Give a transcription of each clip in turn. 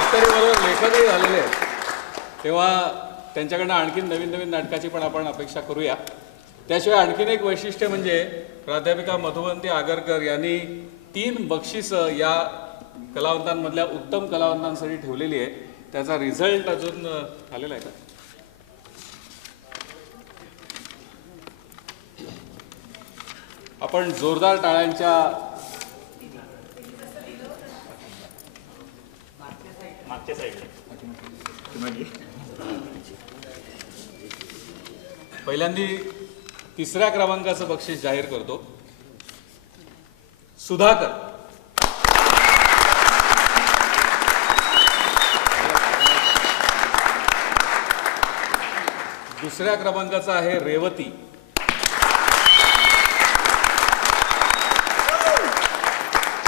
डॉक्टरीबरोबर लेखकही झालेले आहेत, तेव्हा त्यांच्याकडनं आणखीन नवीन नवीन नाटकाची पण आपण अपेक्षा करूया. त्याशिवाय आणखीन एक वैशिष्ट्य म्हणजे प्राध्यापिका मधुवंती आगरकर यांनी 3 बक्षिसं या कलावंतांमधल्या उत्तम कलावंतांसाठी ठेवलेली आहे. त्याचा रिझल्ट अजून आलेला आहे का? आपण जोरदार टाळ्यांच्या पहिल्यांदा 3ऱ्या क्रमांकाचं बक्षीस जाहीर करतो. सुधाकर. दुसऱ्या क्रमांकाचा आहे रेवती.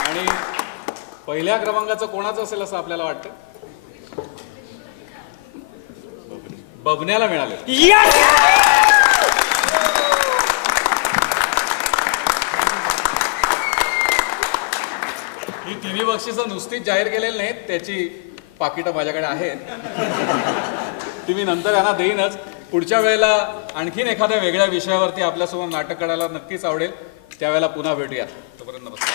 आणि पहिल्या क्रमांकाचं कोणाचं असेल असं आपल्याला वाटतं? बबन्याला मिळाले. ही 3 बक्षिसं नुसतीच जाहीर केलेली नाहीत, त्याची पाकिटं माझ्याकडे आहेत. ती मी नंतर यांना देईनच. पुढच्या वेळेला आणखीन एखाद्या वेगळ्या विषयावरती आपल्यासमोर नाटक करायला नक्कीच आवडेल. त्यावेळेला पुन्हा भेटूया. तोपर्यंत नमस्कार.